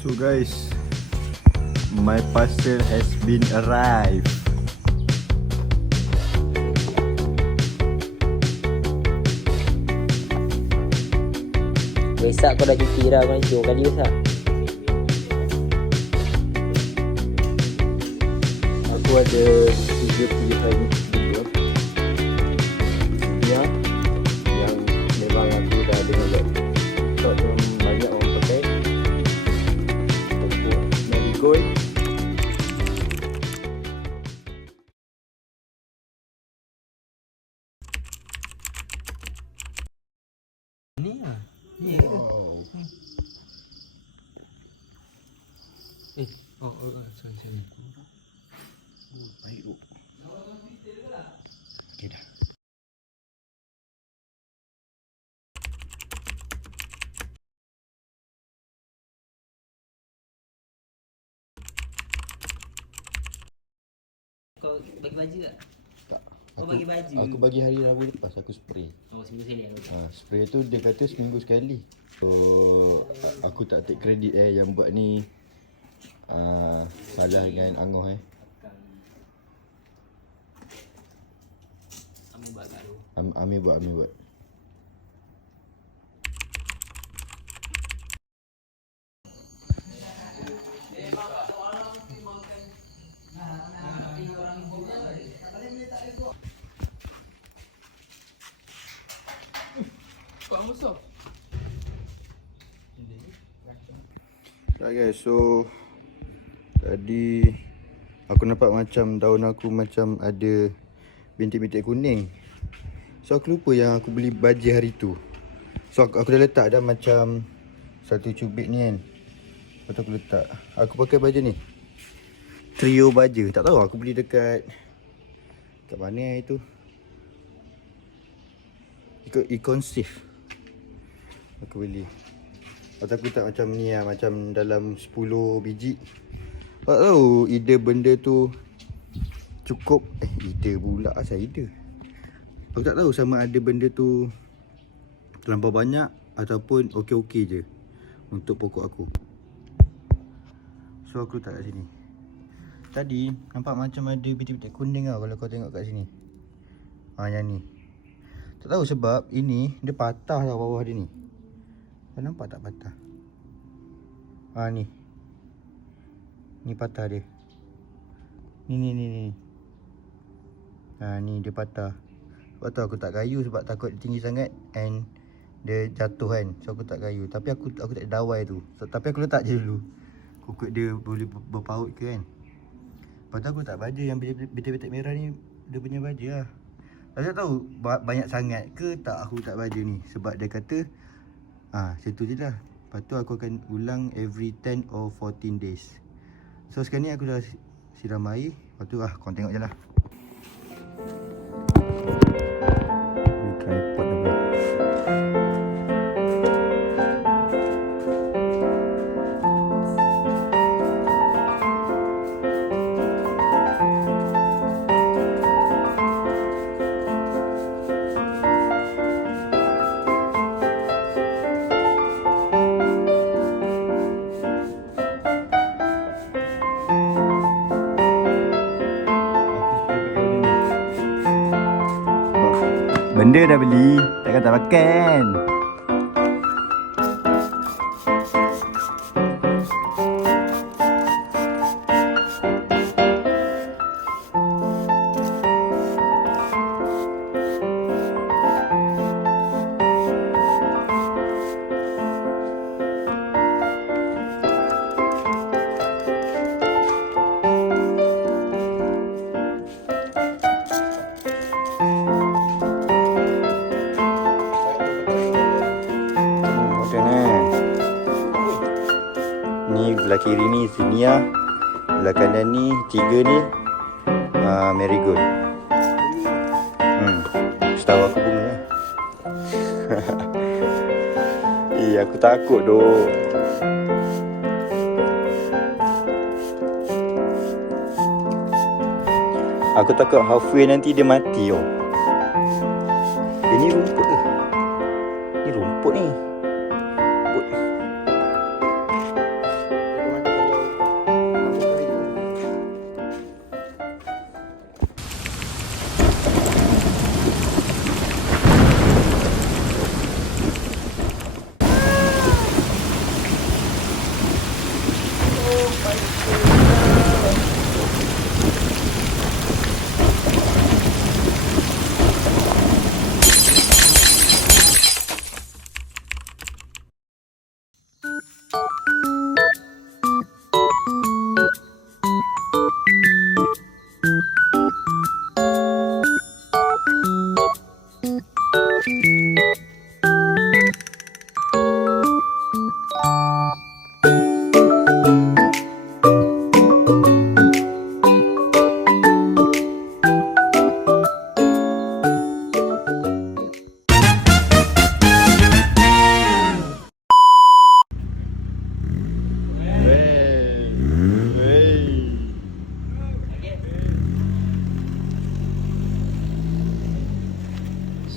So guys, my parcel has been arrived. Besok kau dah cuti dah, kau jom kali besok. Aku ada 3 pilihan video ya, yang memang aku dah dengar TikTok yang banyak orang pakai untuk marigold. Ni lah. Ni Wow. sorry. Baik tu. Okay dah. Kau bagi baju tak? Tak. Kau bagi baju? Aku bagi hari Rabu lepas aku spray. Oh, seminggu sekali aku. Spray tu dia kata seminggu sekali. So aku tak take credit yang buat ni. Salah dengan Angoh Ambil buat kat tu. Amir buat. Okay guys, so tadi aku nampak macam daun aku macam ada bintik-bintik kuning. So aku lupa yang aku beli baja hari tu. So aku dah letak dah macam satu cubit ni kan. Lepas tu aku letak. Aku pakai baja ni, trio baja. Tak tahu aku beli dekat mana itu. Econ Safe aku beli. Lepas aku tak macam ni lah, macam dalam 10 biji. Tak tahu ide benda tu cukup. Ide pula asal ide. Aku tak tahu sama ada benda tu terlampau banyak ataupun okey-okey je untuk pokok aku. So aku letak kat sini. Tadi nampak macam ada bintik-bintik kuning lah kalau kau tengok kat sini. Yang ni. Tak tahu sebab ini dia patah tau bawah dia ni. Kau nampak tak patah? Ni. Ni patah dia. Ni. Ni dia patah. Sebab tu aku tak kayu sebab takut dia tinggi sangat and dia jatuh kan. So aku tak kayu. Tapi aku tak ada dawai tu. Tapi aku letak je dulu. Kukut dia boleh berpaut ke kan. Lepas tu aku tak baja yang bintik-bintik merah ni. Dia punya baja lah. Saya tak tahu banyak sangat ke tak aku tak baja ni. Sebab dia kata situ je lah. Lepas tu aku akan ulang every 10 or 14 days. So sekarang ni aku dah siram air. Lepas tu korang tengok je lah. Tripod apa. Benda dah beli, takkan tak pakai kan? Ni belah kiri ni Zinnia, belah kanan ni 3 ni Marigold. Setahu aku bunga lah. Aku takut doh. Aku takut halfway nanti dia mati oh. Ini rumput ke? Ni rumput ni. Rumput.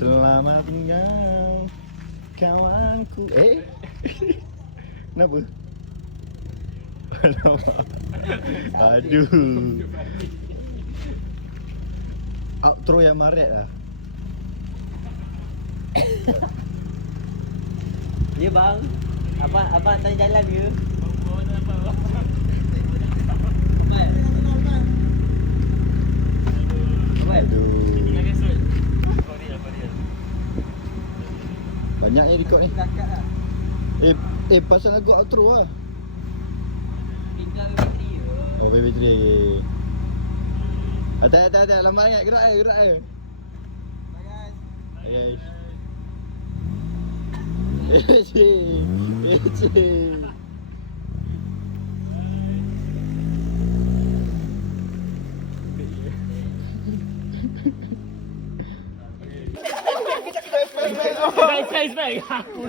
Selamat tinggal kawanku. Kenapa? Alamak. Aduh. Outro yang maret lah. Ya bang. Abang tanya jalan ke? Aduh. Banyak ni record ni. Pasang lagu outro lah. Tinggal bateri ke? Oh, baby 3 lagi. Tak. Lambat sangat. Gerak je. Bye guys. Ece.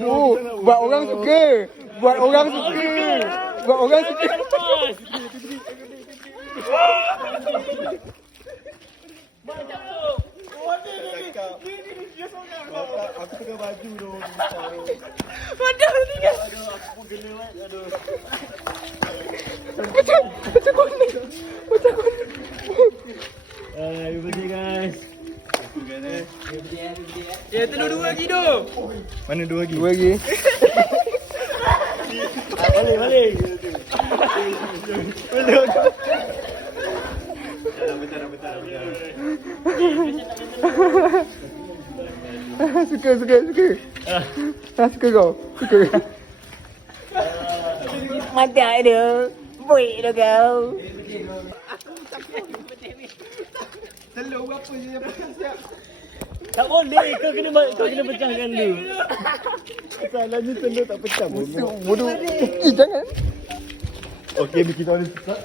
Oh, buat orang suka. Buat orang suka. Buat orang suka. Aku tengah baju tu. Ya telur 2 lagi tu. Mana 2 lagi? 2 lagi. Balik. Suka. Suka kau. Suka. Mata dia. Boy dah kau. Tak boleh, kau kena pecahkan dulu. Salahnya telur tak pecah. Bodoh. Jangan. Okey, kita boleh start.